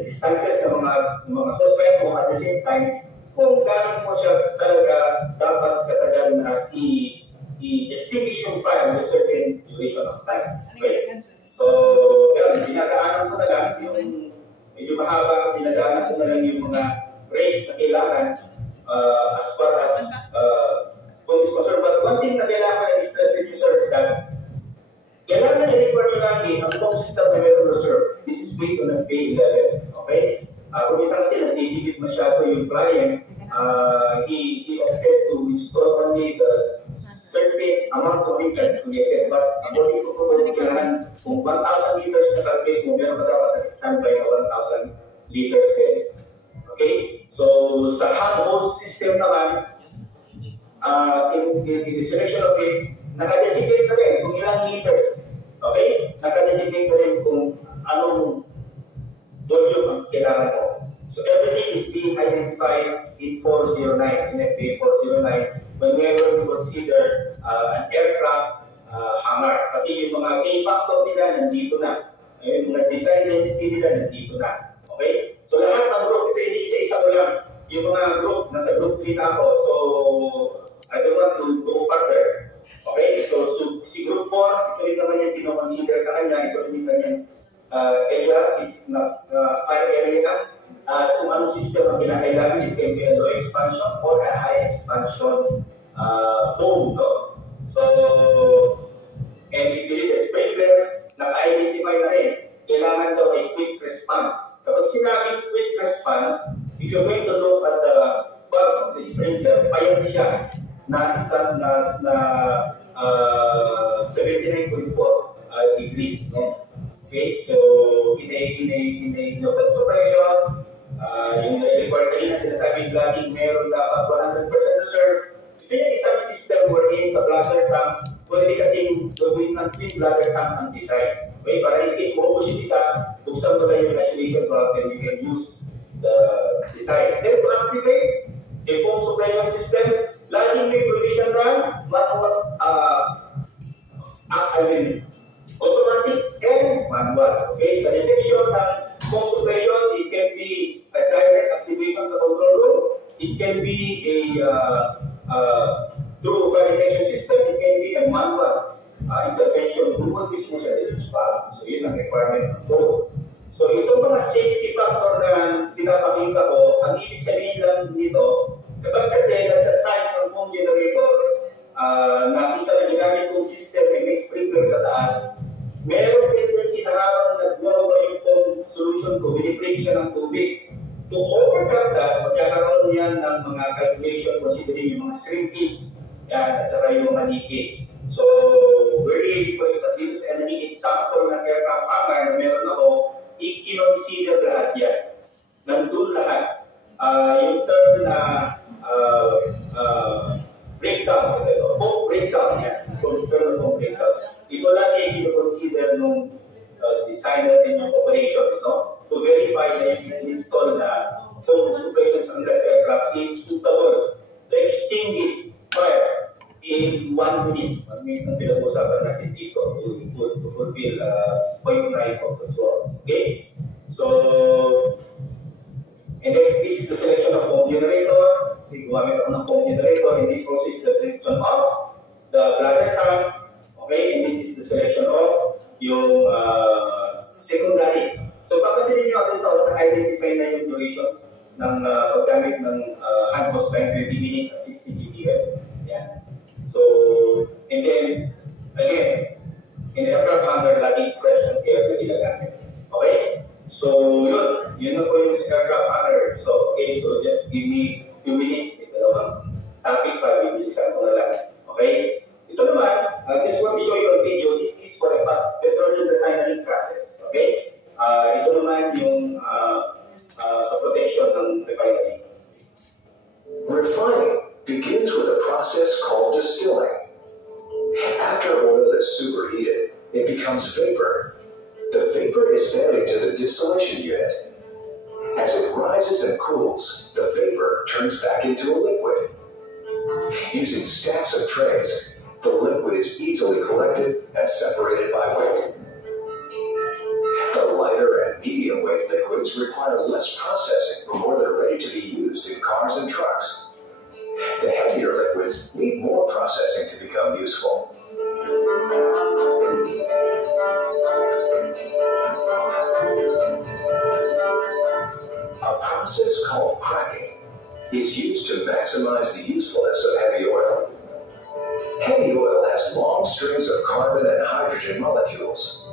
distances ng mga hose pipe mo at the same time kung gaano mo siya talaga dapat katagal na i-extinguish yung fire with a certain duration of time. Okay? So, yan, dinadaanan ko na lang yung medyo mahaba kasi nadaanan ko na lang yung mga range na kailangan as far as kung is concerned. But one thing na kailangan na-stress din yung sir is that kailangan i-require nyo lagi ang foam system na meron reserve. This is based on a pay level. Okay? Kung isang kasi nagtitipid masyado yung client, he opted to install only the certain amount of ink calculated. But according to protocol, kailangan kung 1,000 liters na calculate mo, meron pa dapat nag-standby na 1,000 liters din. Okay? So, sa hand hose system naman, in the selection of it, nakadesignate na rin kung ilang liters. Okay? Nakadesignate na rin kung anong volume ang kailangan mo. So everything is being identified in 409, in NFPA 409, whenever we consider an aircraft hangar. Pati yung mga K-factor nila, nandito na. Yung mga design density nila, nandito na. Okay? So lahat ng group, ito hindi isa-isa ko lang. Yung mga group, nasa group 3 na ako. So I don't want to go further. Okay, so si Group 4, ito rin naman yung pinoconsider sa kanya, ito rin yung kanyang area, fire area, kung anong system ang kinakailangan, it can be a low expansion or a high expansion foam. No? So, and if you need a sprinkler, naka-identify na rin, kailangan daw ay quick response. Kapag sinabing quick response, if you're going to look at the bulb of the sprinkler, payat siya na 79.4 degrees. No? Okay, so in a foam suppression, yung required kanina sinasabing laging meron dapat 100% reserve. Ito yung isang system wherein sa bladder tank, pwede kasing gawin ng twin bladder tank ang design. Okay, para in case mo yung isa, buksan mo lang yung isolation valve and you can use the design. Then to activate, a foam suppression system, laging may provision run, manual, automatic and manual. Okay, sa detection ng foam suppression, it can be a direct activation sa control room, it can be a through fire detection system, it can be a manual intervention doon mismo sa reduce valve. So yun ang requirement ng code. So itong mga safety factor na pinapakita ko, ang ibig sabihin lang nito, kapag kasi nasa size ng foam generator, na kung saan ginamit kong system ay may sprinkler sa taas, meron tendency na habang nagwawa yung foam solution ko, binibreak siya ng tubig. To overcome that, magkakaroon yan ng mga calculation considering yung mga shrinkage, yan, at saka yung mga leakage. So, really, for any example ng aircraft hangar na meron ako, i-consider lahat yan. Nandun lahat. Yung term na breakdown, foam breakdown yan. Yung term na foam breakdown. Ito lang yung i-consider nung designer din yung operations, no? To verify na yung install na foam suppression sa aircraft is suitable to extinguish fire in 1 minute. 1 minute na pinag-usapan natin dito to fulfill point 9 of the floor. Okay? So, and then this is the selection of foam generator. So, gumamit ako ng foam generator. In this process, the selection of the bladder tank. Okay? And this is the selection of yung secondary. So, papansinin nyo ako ito, na-identify na yung duration ng paggamit ng hand hose time, 20 minutes at 60 GTM. Yeah. So, and then, again, in the aircraft hangar, laging fresh and air na ginagamit. Okay? So, yun na po yung aircraft hangar. So, okay, so just give me 2 minutes. Ito dalawang topic pa, bibilisan ko na lang. Okay? Ito naman, I just want to show you a video. This is for a petroleum refinery process. Okay? Ito naman yung sa protection ng refinery. Refining begins with a process called distilling. After oil is superheated, it becomes vapor. The vapor is fed into the distillation unit. As it rises and cools, the vapor turns back into a liquid. Using stacks of trays, the liquid is easily collected and separated by weight. The lighter and medium weight liquids require less processing before they're ready to be used in cars and trucks. The heavier liquids need more processing to become useful. A process called cracking is used to maximize the usefulness of heavy oil. Heavy oil has long strings of carbon and hydrogen molecules.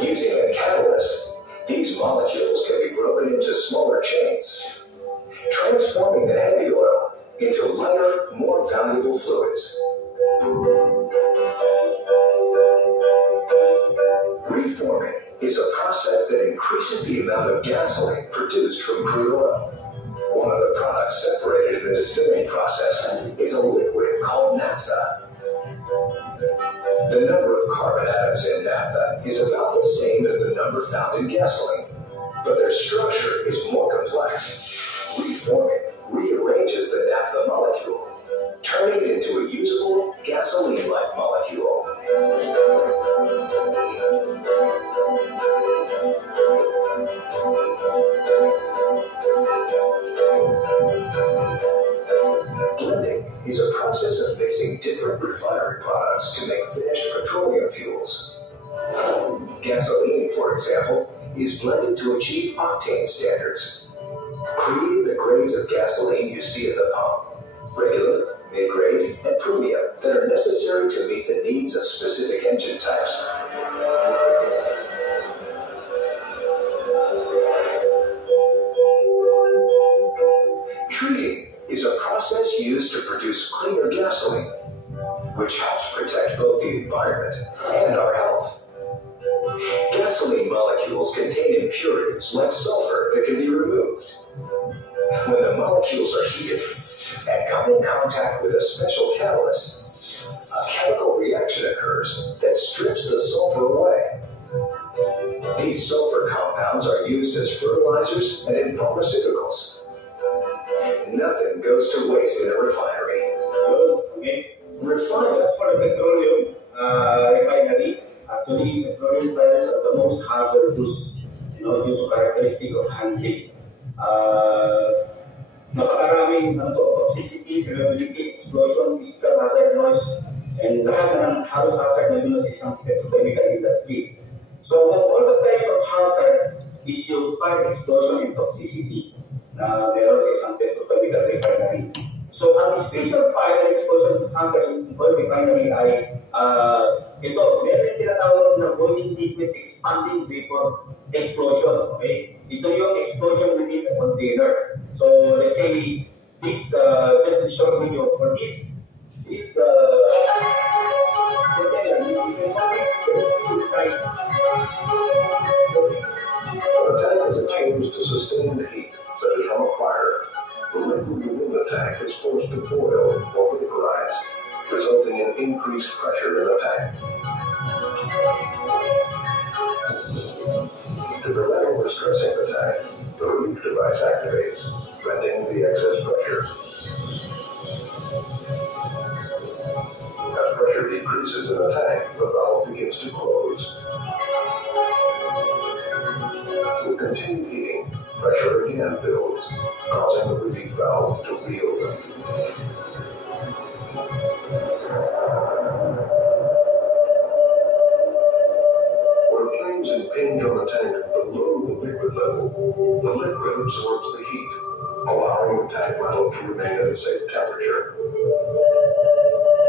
Using a catalyst, these molecules can be broken into smaller chains, transforming the heavy oil into lighter, more valuable fluids. Reforming is a process that increases the amount of gasoline produced from crude oil. One of the products separated in the distilling process is a liquid called naphtha. The number of carbon atoms in naphtha is about the same as the number found in gasoline, but their structure is more complex. Reforming rearranges the naphtha molecule, turning it into a usable gasoline-like molecule. Blending is a process of mixing different refinery products to make finished petroleum fuels. Gasoline, for example, is blended to achieve octane standards, creating the grades of gasoline you see at the pump: regular, mid-grade, and premium, that are necessary to meet the needs of specific engine types. Treating is a process used to produce cleaner gasoline, which helps protect both the environment and our health. Gasoline molecules contain impurities like sulfur that can be removed. When the molecules are heated and come in contact with a special catalyst, a chemical reaction occurs that strips the sulfur away. These sulfur compounds are used as fertilizers and in pharmaceuticals. Nothing goes to waste in a refinery. Okay. Refined for the petroleum refinery. Actually, petroleum products are the most hazardous, due to characteristic of handling. Napakaraming toxicity, reliability, explosion, physical hazard, noise, and lahat ng halos hazard na dun sa isang petrochemical industry. So, among all the types of hazard is yung fire, explosion, and toxicity na meron sa isang petrochemical refinery. So, ang special fire and explosion hazards in oil refinery ay meron yung tinatawag na boiling liquid expanding vapor explosion. Okay? Ito yung explosion within a container. So, let's say, this, just to show you for this container, you can notice inside. When a tank is exposed to sustained heat, such as from a fire, the liquid within the tank is forced to boil or vaporize, resulting in increased pressure in the tank. To prevent overstressing the tank, the relief device activates, venting the excess pressure. As pressure decreases in the tank, the valve begins to close. With continued heating, pressure again builds, causing the relief valve to reopen. When flames impinge on the tank below the liquid level, the liquid absorbs the heat, allowing the tank metal to remain at a safe temperature.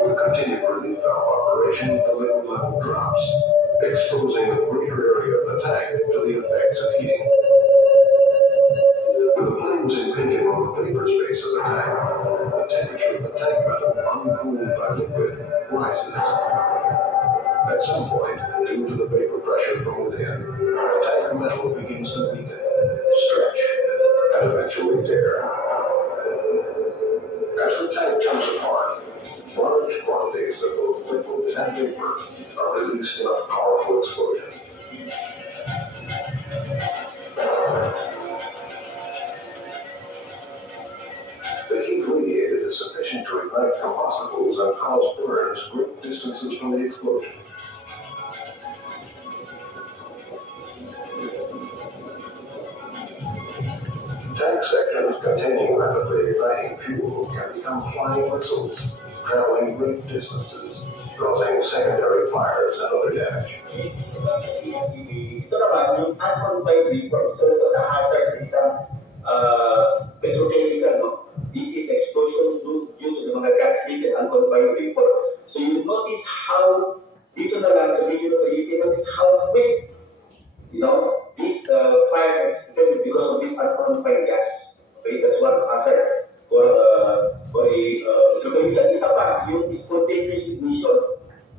With continued relief valve operation, the liquid level drops, exposing the greater area of the tank to the effects of heating. With the flames impinging on the vapor space of the tank, the temperature of the tank metal, uncooled by liquid, rises. At some point, due to the vapor pressure from within, the tank metal begins to weaken, stretch, and eventually tear. As the tank comes apart, large quantities of both liquid and vapor are released in a powerful explosion. The heat radiated is sufficient to ignite combustibles and cause burns great distances from the explosion. Tank sections containing rapidly igniting fuel can become flying missiles, traveling great distances, causing secondary fires and other damage. Ito naman, yung unconfined vapor. So, ito sa hazard sa isang petrochemical, no? This is explosion due to the mga gas leak and unconfined vapor. So, you notice how, dito na lang sa video na to, you can notice how quick, this fire exploded because of this unconfined gas. Okay, that's one hazard for a petrochemical. Isa pa, yung spontaneous ignition.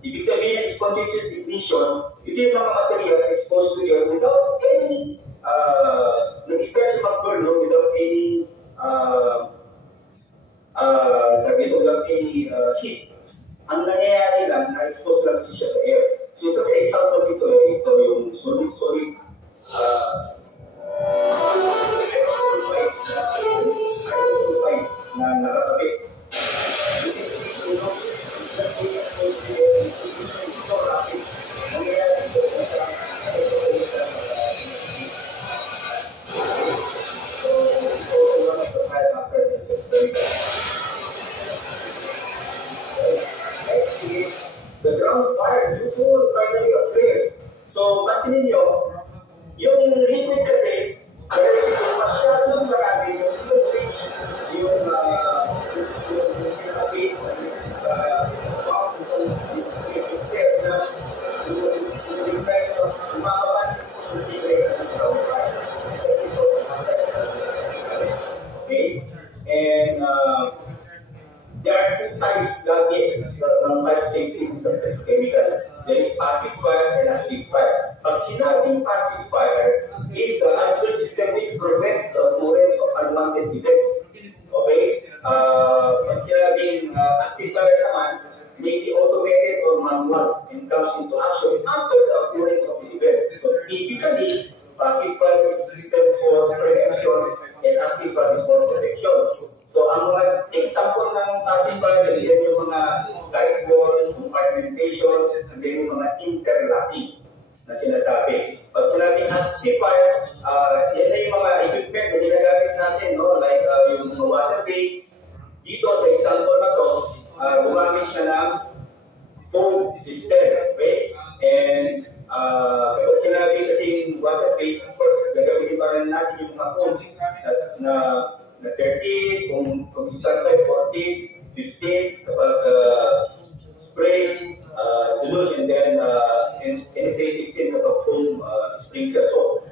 Ibig sabihin ng spontaneous ignition, ito yung mga materials exposed to air without any, nag-start sa mag-burn, without any, heat. Ang nangyayari lang, na-expose lang siya sa air. So, isa sa example dito, ito yung solid, na nakakabit. The ground fire due to refinery of flares. So, pansinin nyo, yung liquid kasi, dahil masyadong marami yung voltage, yung pinaka-base na okay? And there are two types lagi ng fire safety sa petrochemical. There is passive fire and active fire. Pag sinabing passive fire is as well system which prevent the occurrence of unwanted events. Okay? Pag sinabing active fire naman, may be automated or manual and comes into action after the occurrence of the event. So typically, passive valve is a system for prevention and active valve is for protection. So ang mga example ng passive valve, yan yung mga guide wall, compartmentation, and then yung mga interlocking na sinasabi. Pag sinabing actifier, yan na yung mga equipment na ginagamit natin, no? Like yung water base. Dito sa example na to, gumamit siya ng foam system, okay? And kapag sinabi kasi yung water base, of course, gagawin pa rin natin yung mga foams na 30, kung start by 40, 15, kapag spray, dilute, and then in phase 16 kapag foam sprinkler. So,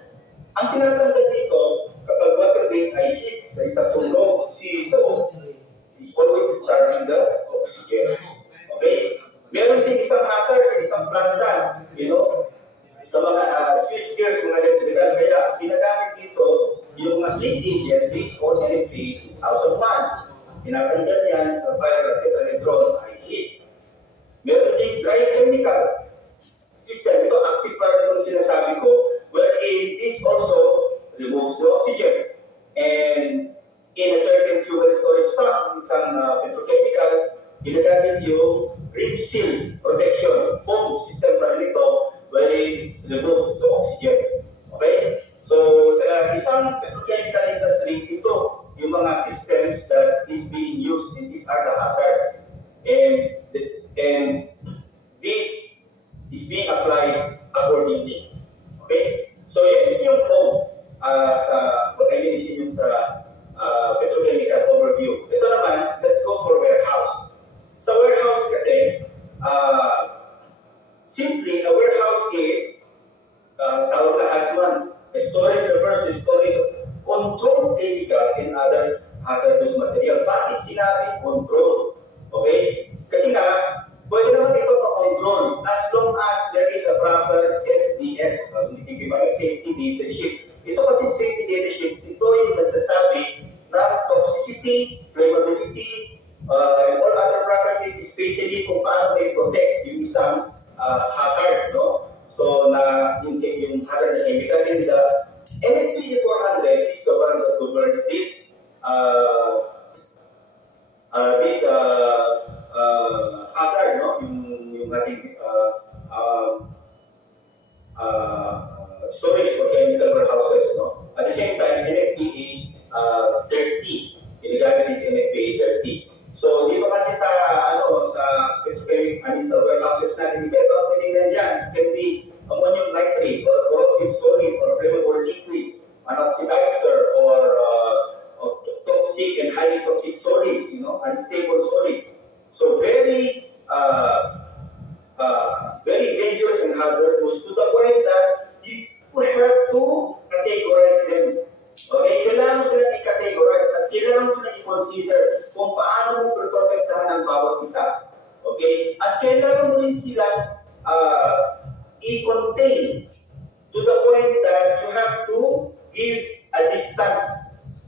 ang tinatanggal dito, kapag water base ay hit sa isa sunog, si foam is always starving the oxygen. Okay? Meron din isang hazard sa isang planta, you know, sa mga switch gears, mga electrical, kaya ginagamit dito yung mga lead engine based on NFA 2001. Tinatanggal yan sa fire tetrametron ay heat. Meron din dry chemical system, ito active fire itong sinasabi ko, wherein this also removes the oxygen. And in a certain fuel storage tank, isang petrochemical, ginagamit yung rim seal protection foam system pa rin ito, wherein it removes the oxygen. Okay? So, sa isang petrochemical industry, ito yung mga systems that is being used, and these are the hazards. And this is being applied accordingly. Okay? So, yan yung foam sa pag-identisin yung sa petrochemical overview. Ito naman, let's go for warehouse. Sa warehouse kasi, simply, a warehouse is, tawag na HAZMAN, storage refers to storage of controlled chemicals and other hazardous material. Bakit sinabi control? Okay? Kasi nga, pwede naman ito pa-control as long as there is a proper SDS, safety data sheet. Ito kasi safety data sheet, ito yung nagsasabi ng toxicity, flammability, and all other properties, especially kung paano may protect yung isang hazard, no? So, yung hazard na chemical in the NFPA 400 is the one that governs this hazard, no? Yung ating storage for chemical warehouses, no? At the same time, NFPA 30, ginagamit is NFPA 30. So, dito kasi sa petrochemical, sa warehouses natin, iba pwede na dyan. It can be ammonium nitrate or corrosive solid or flammable liquid, an oxidizer or toxic and highly toxic solids, you know, unstable solid. So, very dangerous and hazardous to the point that you have to categorize them. Okay, kailangan mo sila i-categorize at kailangan mo sila i-consider kung paano mo protektahan ang bawat isa. Okay? At kailangan mo rin sila i-contain to the point that you have to give a distance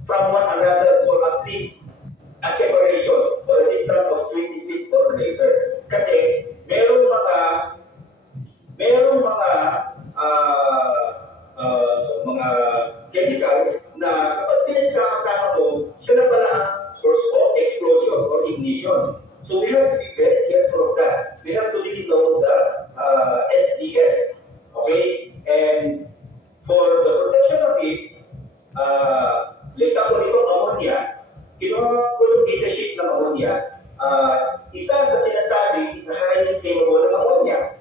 from one another for at least a separation or a distance of 20 feet or greater. Kasi merong mga chemical na kapag pinagsama-sama mo, siya na pala ang source of explosion or ignition. So we have to be very careful of that. We have to really know the SDS. Okay? And for the protection of it, like example ito, ammonia, kinuha ko yung data sheet ng ammonia, isa sa sinasabi is highly flammable ng ammonia.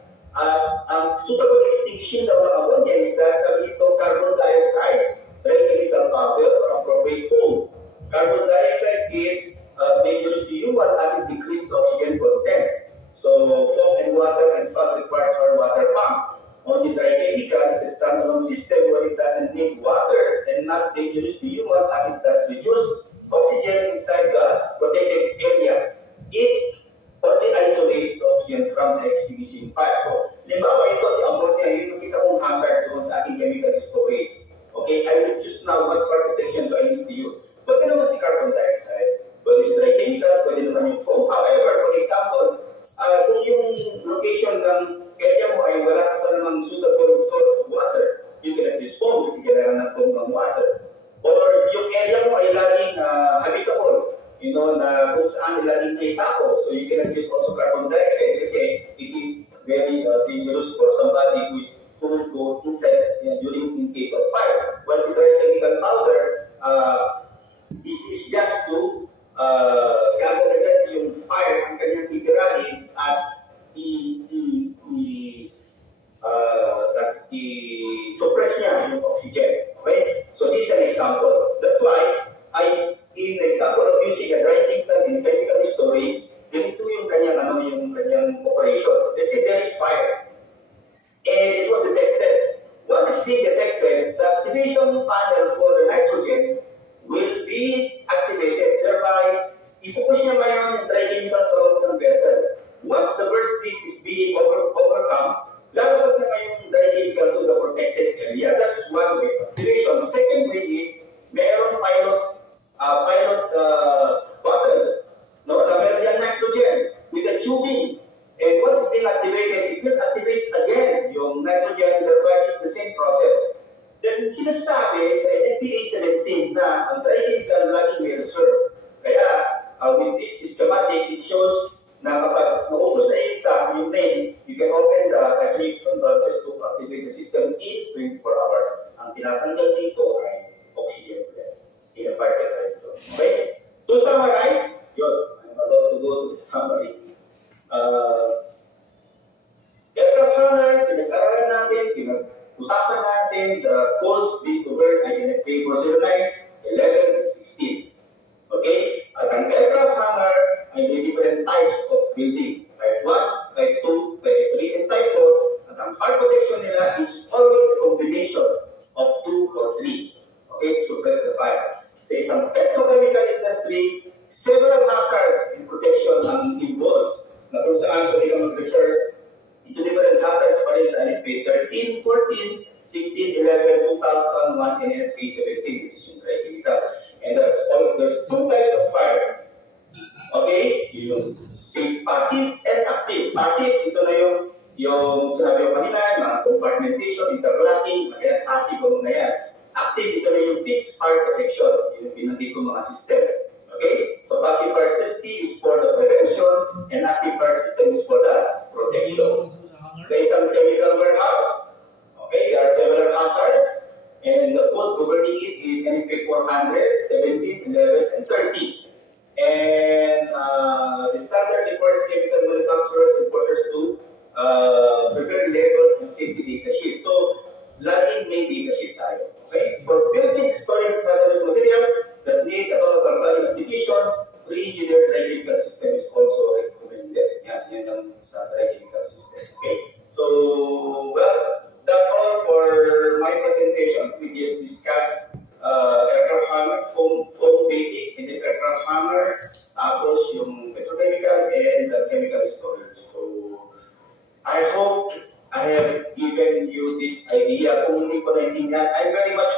Ang suitable extinction daw ng ammonia is that sabi ito carbon dioxide, chemical powder, or appropriate foam. Carbon dioxide is dangerous to human as it decreases oxygen content. So, foam and water and fat requires for water pump. Only dry chemical is a standalone system where it doesn't need water and not dangerous to humans as it does reduce oxygen inside the protected area. It only isolates the oxygen from the extinguishing pipe. So, limbawa ito si ammonia, yun makita kong hazard doon sa ating chemical storage. Okay, I will choose now what fire protection do I need to use. Pwede naman si carbon dioxide, pwede si dry chemical, pwede naman yung foam. However, for example, kung yung location ng area mo ay wala ka pa namang suitable source of water, you cannot use foam kasi kailangan ng foam ng water. Or yung area mo ay laging habitable, na kung saan laging may tao. So you cannot use also carbon dioxide kasi it is very dangerous for somebody who will go inside during in case of fire. Once dry chemical powder, this is just to kagad yung fire ang kanyang titirahin at i-suppress niya yung oxygen. Okay? So this is an example. That's why in the example of using a dry chemical in chemical storage, ganito yung kanyang operation. Let's say there is fire and it was detected. What is being detected, the activation panel for the nitrogen will be activated, thereby i-focus niya ngayon yung dry chemical sa loob ng vessel. Once the first piece is being overcome, lalabas na ngayong dry chemical to the protected area. That's one way of activation. Second way is, mayroong pilot bottle, na meron yung nitrogen with a tubing. And once it's being activated, it will activate again yung nitrogen, thereby it's the same process. Then sinasabi sa NFPA 17 na ang dry chemical laging may reserve. Kaya with this schematic, it shows na kapag naubos na isa, yung main, you can open the isolation valve just to activate the system in 24 hours. Ang tinatanggal dito ay oxygen blend in a particle cycle. Okay? To summarize, yun, I'm about to go to the summary. Aircraft HANGAR, pinag-aralan natin, pinag-usapan natin, the codes being covered ay NFPA 409, 11, 16. Okay? At ang aircraft HANGAR ay may different types of building. Type 1, Type 2, Type 3, and Type 4. At ang fire protection nila is always a combination of 2 or 3. Okay? To suppress the fire. Sa isang petrochemical industry, several hazards in protection ang involved. Na kung saan pwede ka mag-refer into different hazards pa rin sa NFPA 13, 14, 16, 11, 2001, and NFPA 17, which is yung dry chemical. And there's two types of fire. Okay? Yung passive and active. Passive, ito na yung sinabi ko kanina, mga compartmentation, interlocking, mga passive na yan. Active, ito na yung fixed fire protection, yung pinanggit ko mga system. Okay? So passive fire system is for the prevention and active fire system is for the protection. Sa isang chemical warehouse, okay, there are several hazards and the code governing it is NFPA 400, 17, 11, and 30. And the standard requires chemical manufacturers and importers to prepare labels and safety data sheet. So, laging may data sheet tayo. Okay? For building storing hazardous material that need a value application, pre-engineered dry chemical system is also recommended. Yan ang sa dry chemical system. Okay? So, well, that's all for my presentation. We just discussed aircraft HANGAR, foam basic, and the aircraft HANGAR, tapos yung petrochemical and the chemical storage. So, I hope I have given you this idea. Kung hindi ko naintindihan, I very much